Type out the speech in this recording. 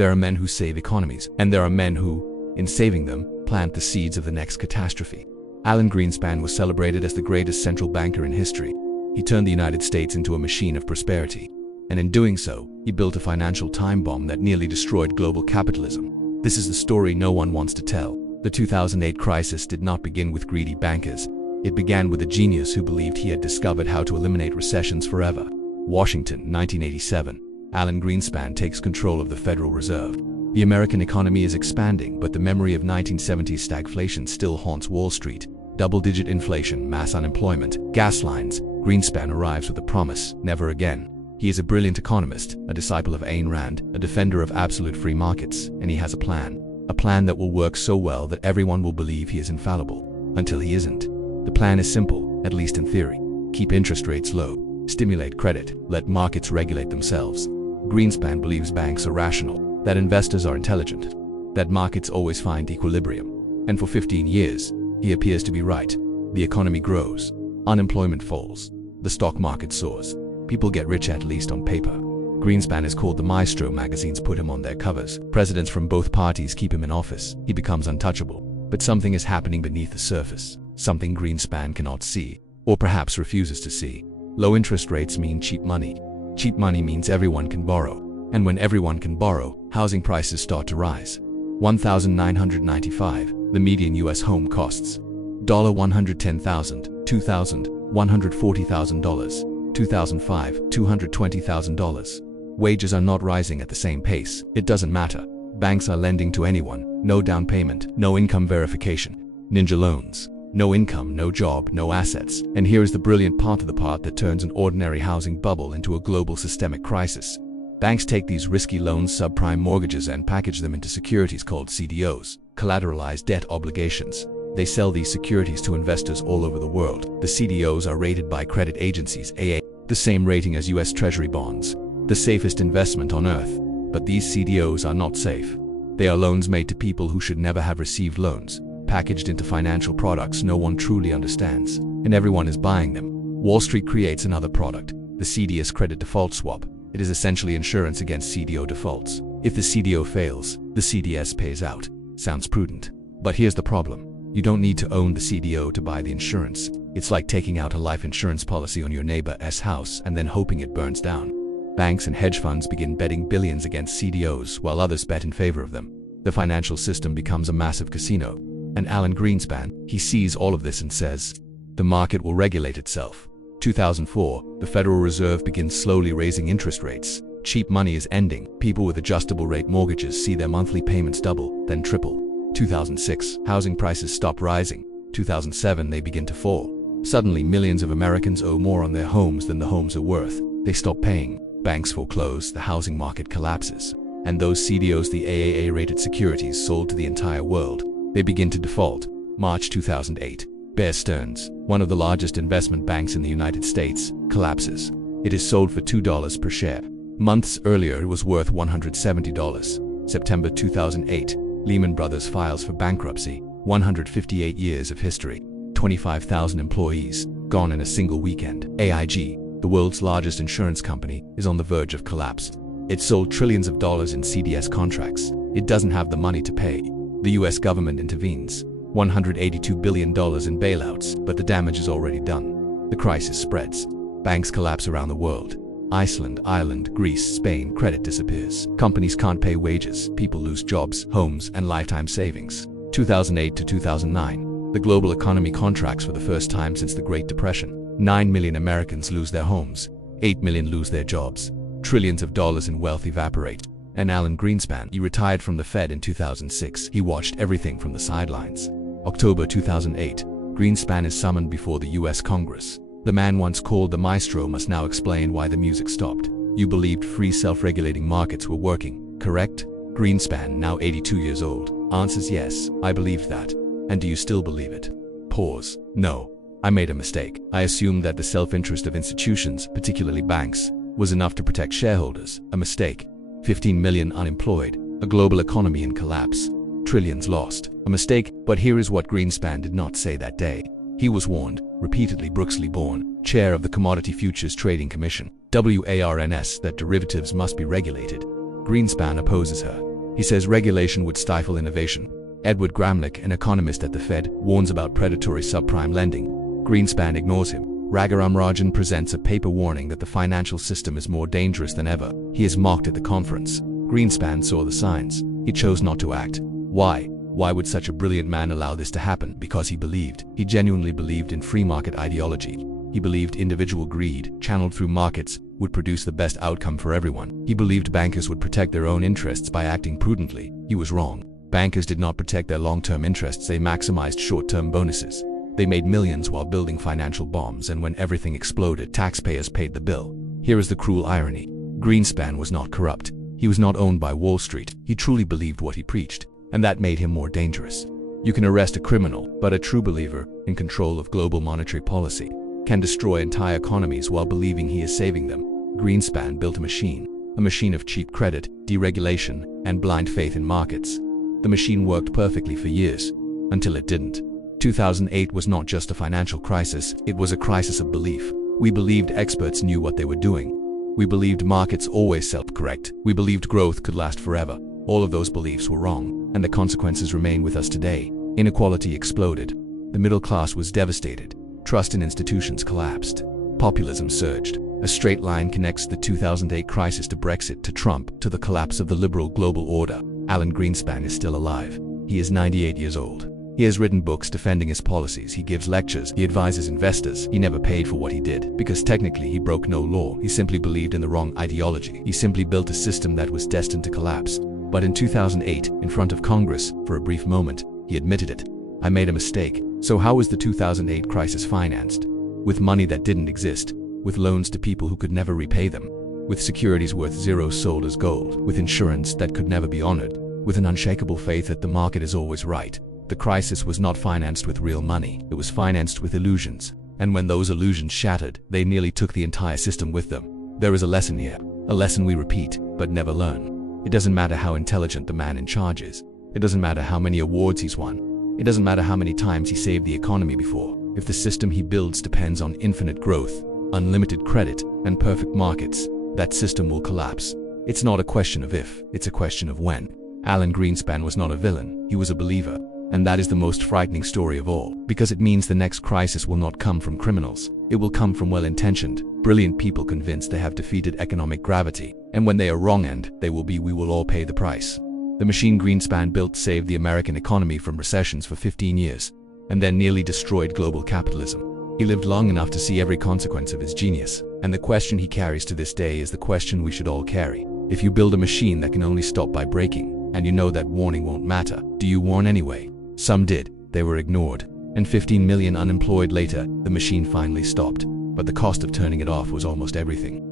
There are men who save economies, and there are men who, in saving them, plant the seeds of the next catastrophe. Alan Greenspan was celebrated as the greatest central banker in history. He turned the United States into a machine of prosperity. And in doing so, he built a financial time bomb that nearly destroyed global capitalism. This is the story no one wants to tell. The 2008 crisis did not begin with greedy bankers. It began with a genius who believed he had discovered how to eliminate recessions forever. Washington, 1987. Alan Greenspan takes control of the Federal Reserve. The American economy is expanding, but the memory of 1970s stagflation still haunts Wall Street. Double-digit inflation, mass unemployment, gas lines. Greenspan arrives with a promise: never again. He is a brilliant economist, a disciple of Ayn Rand, a defender of absolute free markets, and he has a plan. A plan that will work so well that everyone will believe he is infallible. Until he isn't. The plan is simple, at least in theory. Keep interest rates low. Stimulate credit. Let markets regulate themselves. Greenspan believes banks are rational, that investors are intelligent, that markets always find equilibrium. And for 15 years, he appears to be right. The economy grows. Unemployment falls. The stock market soars. People get rich, at least on paper. Greenspan is called the Maestro. Magazines put him on their covers. Presidents from both parties keep him in office. He becomes untouchable. But something is happening beneath the surface. Something Greenspan cannot see, or perhaps refuses to see. Low interest rates mean cheap money. Cheap money means everyone can borrow. And when everyone can borrow, housing prices start to rise. $1,995, the median US home costs $110,000, $2,000, $140,000, 2005, $220,000. Wages are not rising at the same pace. It doesn't matter. Banks are lending to anyone. No down payment, no income verification. Ninja loans. No income, no job, no assets. And here is the brilliant part of the part that turns an ordinary housing bubble into a global systemic crisis. Banks take these risky loans, subprime mortgages, and package them into securities called CDOs, collateralized debt obligations. They sell these securities to investors all over the world. The CDOs are rated by credit agencies, AA, the same rating as US Treasury bonds, the safest investment on earth. But these CDOs are not safe. They are loans made to people who should never have received loans, packaged into financial products no one truly understands, and everyone is buying them. Wall Street creates another product, the CDS credit default swap. It is essentially insurance against CDO defaults. If the CDO fails, the CDS pays out. Sounds prudent. But here's the problem. You don't need to own the CDO to buy the insurance. It's like taking out a life insurance policy on your neighbor's house and then hoping it burns down. Banks and hedge funds begin betting billions against CDOs while others bet in favor of them. The financial system becomes a massive casino. And Alan Greenspan, he sees all of this and says, the market will regulate itself. 2004, the Federal Reserve begins slowly raising interest rates. Cheap money is ending. People with adjustable rate mortgages see their monthly payments double, then triple. 2006, housing prices stop rising. 2007, they begin to fall. Suddenly, millions of Americans owe more on their homes than the homes are worth. They stop paying. Banks foreclose, the housing market collapses. And those CDOs, the AAA-rated securities sold to the entire world, they begin to default. March 2008, Bear Stearns, one of the largest investment banks in the United States, collapses. It is sold for $2 per share. Months earlier, it was worth $170. September 2008, Lehman Brothers files for bankruptcy. 158 years of history. 25,000 employees, gone in a single weekend. AIG, the world's largest insurance company, is on the verge of collapse. It sold trillions of dollars in CDS contracts. It doesn't have the money to pay. The US government intervenes. $182 billion in bailouts, but the damage is already done. The crisis spreads. Banks collapse around the world. Ireland, Greece, Spain, credit disappears. Companies can't pay wages. People lose jobs, homes, and lifetime savings. 2008 to 2009, the global economy contracts for the first time since the Great Depression. 9 million Americans lose their homes. 8 million lose their jobs. Trillions of dollars in wealth evaporate. And Alan Greenspan, he retired from the Fed in 2006. He watched everything from the sidelines. October 2008, Greenspan is summoned before the US Congress. The man once called the Maestro must now explain why the music stopped. You believed free self-regulating markets were working, correct? Greenspan, now 82 years old, answers yes, I believed that. And do you still believe it? Pause. No. I made a mistake. I assumed that the self-interest of institutions, particularly banks, was enough to protect shareholders. A mistake. 15 million unemployed, a global economy in collapse, trillions lost. A mistake, but here is what Greenspan did not say that day. He was warned, repeatedly. Brooksley Born, chair of the Commodity Futures Trading Commission, WARNS, that derivatives must be regulated. Greenspan opposes her. He says regulation would stifle innovation. Edward Gramlich, an economist at the Fed, warns about predatory subprime lending. Greenspan ignores him. Raghuram Rajan presents a paper warning that the financial system is more dangerous than ever. He is mocked at the conference. Greenspan saw the signs. He chose not to act. Why? Why would such a brilliant man allow this to happen? Because he believed. He genuinely believed in free market ideology. He believed individual greed, channeled through markets, would produce the best outcome for everyone. He believed bankers would protect their own interests by acting prudently. He was wrong. Bankers did not protect their long-term interests, they maximized short-term bonuses. They made millions while building financial bombs, and when everything exploded, taxpayers paid the bill. Here is the cruel irony. Greenspan was not corrupt. He was not owned by Wall Street. He truly believed what he preached, and that made him more dangerous. You can arrest a criminal, but a true believer, in control of global monetary policy, can destroy entire economies while believing he is saving them. Greenspan built a machine of cheap credit, deregulation, and blind faith in markets. The machine worked perfectly for years, until it didn't. 2008 was not just a financial crisis, it was a crisis of belief. We believed experts knew what they were doing. We believed markets always self-correct. We believed growth could last forever. All of those beliefs were wrong, and the consequences remain with us today. Inequality exploded. The middle class was devastated. Trust in institutions collapsed. Populism surged. A straight line connects the 2008 crisis to Brexit, to Trump, to the collapse of the liberal global order. Alan Greenspan is still alive. He is 98 years old. He has written books defending his policies. He gives lectures. He advises investors. He never paid for what he did, because technically he broke no law. He simply believed in the wrong ideology. He simply built a system that was destined to collapse. But in 2008, in front of Congress, for a brief moment, he admitted it. I made a mistake. So how was the 2008 crisis financed? With money that didn't exist. With loans to people who could never repay them. With securities worth zero sold as gold. With insurance that could never be honored. With an unshakable faith that the market is always right. The crisis was not financed with real money. It was financed with illusions. And when those illusions shattered, they nearly took the entire system with them. There is a lesson here. A lesson we repeat, but never learn. It doesn't matter how intelligent the man in charge is. It doesn't matter how many awards he's won. It doesn't matter how many times he saved the economy before. If the system he builds depends on infinite growth, unlimited credit, and perfect markets, that system will collapse. It's not a question of if, it's a question of when. Alan Greenspan was not a villain, he was a believer. And that is the most frightening story of all, because it means the next crisis will not come from criminals. It will come from well-intentioned, brilliant people convinced they have defeated economic gravity. And when they are wrong, and they will be, we will all pay the price. The machine Greenspan built saved the American economy from recessions for 15 years, and then nearly destroyed global capitalism. He lived long enough to see every consequence of his genius, and the question he carries to this day is the question we should all carry. If you build a machine that can only stop by braking, and you know that warning won't matter, do you warn anyway? Some did, they were ignored, and 15 million unemployed later, the machine finally stopped. But the cost of turning it off was almost everything.